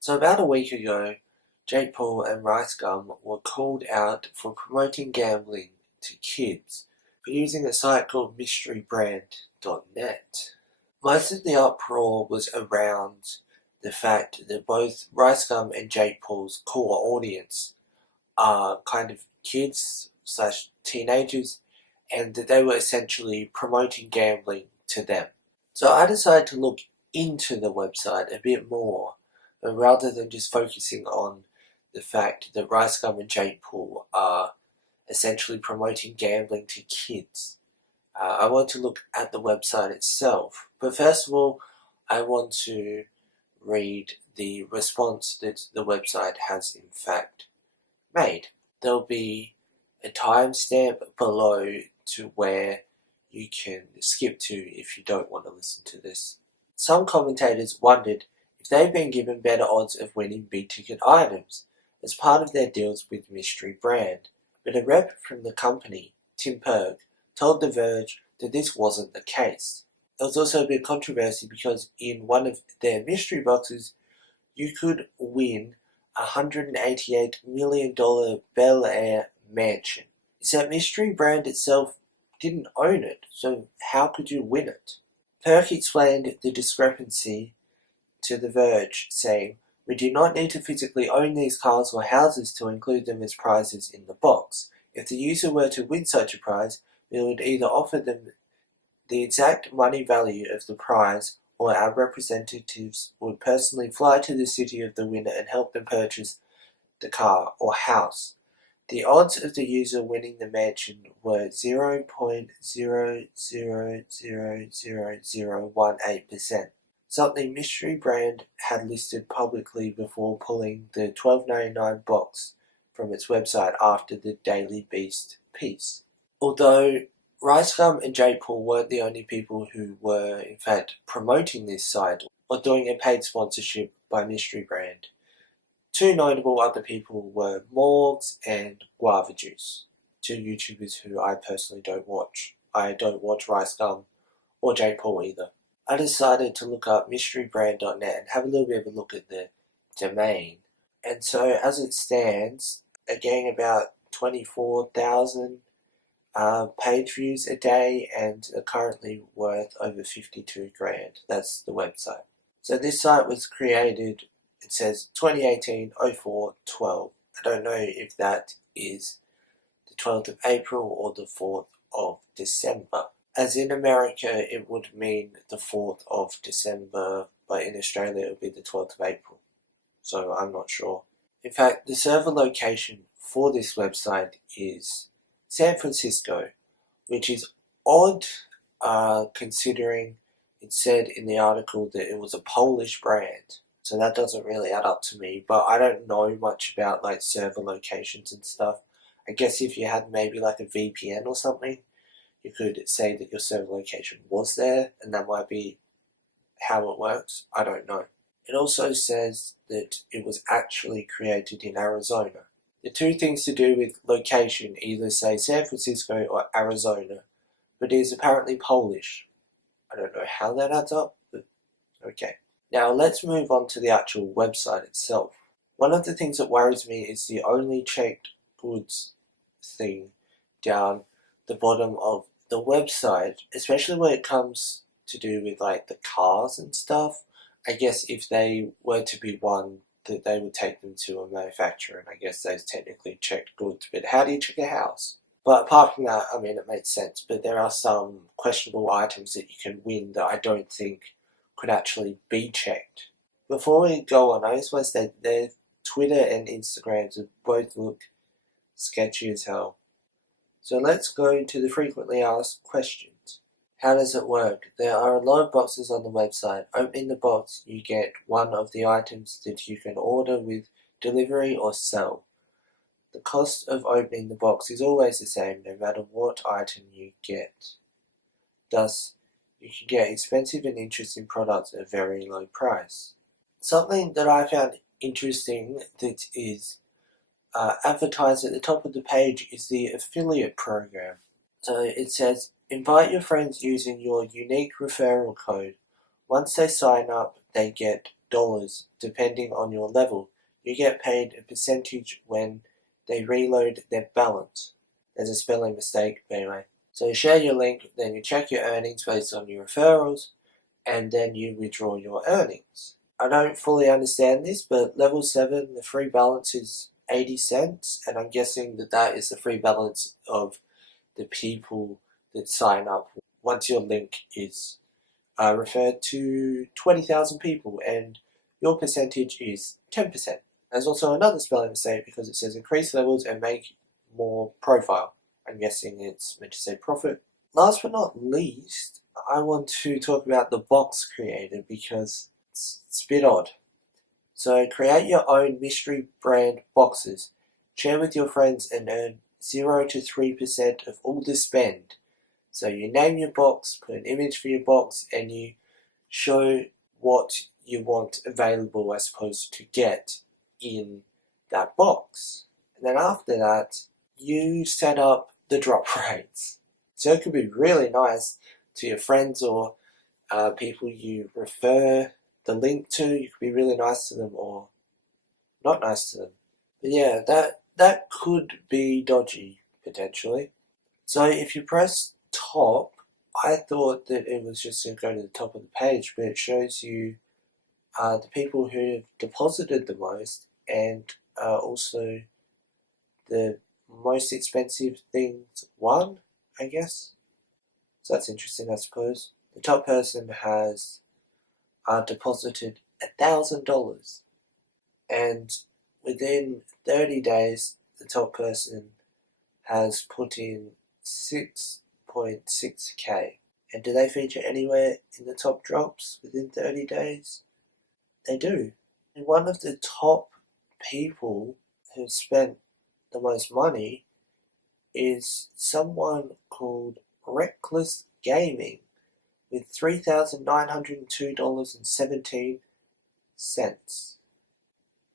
So about a week ago, Jake Paul and Ricegum were called out for promoting gambling to kids for using a site called mysterybrand.net. Most of the uproar was around the fact that both Ricegum and Jake Paul's core audience are kind of kids slash teenagers, and that they were essentially promoting gambling to them. So I decided to look into the website a bit more, rather than just focusing on the fact that Ricegum and Jake Paul are essentially promoting gambling to kids. I want to look at the website itself, but first of all, I want to read the response that the website has in fact made. There'll be a timestamp below to where you can skip to if you don't want to listen to this. Some commentators wondered if they've been given better odds of winning big-ticket items as part of their deals with Mystery Brand, but a rep from the company, Tim Perg, told The Verge that this wasn't the case. There was also a bit of controversy because in one of their mystery boxes, you could win a $188 million Bel Air mansion. Except Mystery Brand itself didn't own it, so how could you win it? Perk explained the discrepancy to The Verge, saying, "We do not need to physically own these cars or houses to include them as prizes in the box. If the user were to win such a prize, we would either offer them the exact money value of the prize, or our representatives would personally fly to the city of the winner and help them purchase the car or house. The odds of the user winning the mansion were 0.00000018%, something Mystery Brand had listed publicly before pulling the $12.99 box from its website after the Daily Beast piece. Although Ricegum and Jake Paul weren't the only people who were in fact promoting this site or doing a paid sponsorship by Mystery Brand, two notable other people were Morgz and Guava Juice, two YouTubers who I personally don't watch. I don't watch Ricegum or Jake Paul either. I decided to look up mysterybrand.net and have a little bit of a look at the domain. And so as it stands, they're getting about 24,000 page views a day and are currently worth over 52 grand. That's the website. So this site was created, it says 2018-04-12. I don't know if that is the 12th of April or the 4th of December. As in America, it would mean the 4th of December, but in Australia it would be the 12th of April. So I'm not sure. In fact, the server location for this website is San Francisco, which is odd considering it said in the article that it was a Polish brand. So that doesn't really add up to me, but I don't know much about like server locations and stuff. I guess if you had maybe like a VPN or something, you could say that your server location was there, and that might be how it works. I don't know. It also says that it was actually created in Arizona. The two things to do with location either say San Francisco or Arizona, but it is apparently Polish. I don't know how that adds up, but okay. Now let's move on to the actual website itself. One of the things that worries me is the only checked goods thing down the bottom of the website, especially when it comes to do with like the cars and stuff. I guess if they were to be one, that they would take them to a manufacturer, and I guess those technically checked goods, but how do you check a house? But apart from that, I mean, it makes sense, but there are some questionable items that you can win that I don't think could actually be checked. Before we go on, I just want to say their Twitter and Instagrams both look sketchy as hell. So let's go to the frequently asked questions. How does it work? There are a lot of boxes on the website. Opening the box, you get one of the items that you can order with delivery or sell. The cost of opening the box is always the same no matter what item you get. Thus, you can get expensive and interesting products at a very low price. Something that I found interesting that is advertised at the top of the page is the affiliate program. So it says, invite your friends using your unique referral code. Once they sign up, they get $8 depending on your level. You get paid a percentage when they reload their balance. There's a spelling mistake, but anyway. So you share your link, then you check your earnings based on your referrals, and then you withdraw your earnings. I don't fully understand this, but level 7, the free balance is 80 cents, and I'm guessing that is the free balance of the people that sign up once your link is referred to 20,000 people, and your percentage is 10%. There's also another spelling mistake because it says increase levels and make more profile. I'm guessing it's meant to say profit. Last but not least, I want to talk about the box creator because it's a bit odd. So create your own mystery brand boxes. Share with your friends and earn 0 to 3% of all the spend. So you name your box, put an image for your box, and you show what you want available, I suppose, to get in that box. And then after that, you set up the drop rates. So it could be really nice to your friends or people you refer the link to. You could be really nice to them or not nice to them. But yeah, that could be dodgy, potentially. So if you press top, I thought that it was just going to go to the top of the page, but it shows you the people who have deposited the most and also the most expensive things won, I guess. So that's interesting, I suppose. The top person has deposited $1,000, and within 30 days, the top person has put in 6.6k. And do they feature anywhere in the top drops within 30 days? They do. And one of the top people who spent the most money is someone called Reckless Gaming with $3,902.17.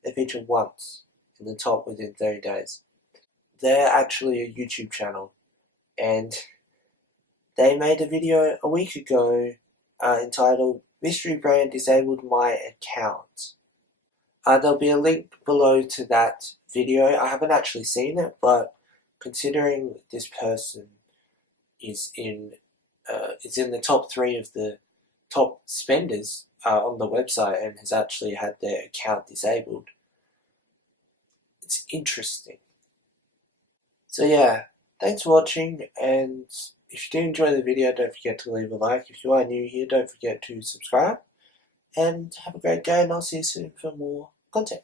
They feature once in the top within 30 days. They're actually a YouTube channel, and they made a video a week ago entitled Mystery Brand Disabled My Account. There'll be a link below to that video. I haven't actually seen it, but considering this person is in the top 3 of the top spenders on the website and has actually had their account disabled, it's interesting. So yeah, thanks for watching, and if you do enjoy the video, don't forget to leave a like. If you are new here, don't forget to subscribe, and have a great day, and I'll see you soon for more content.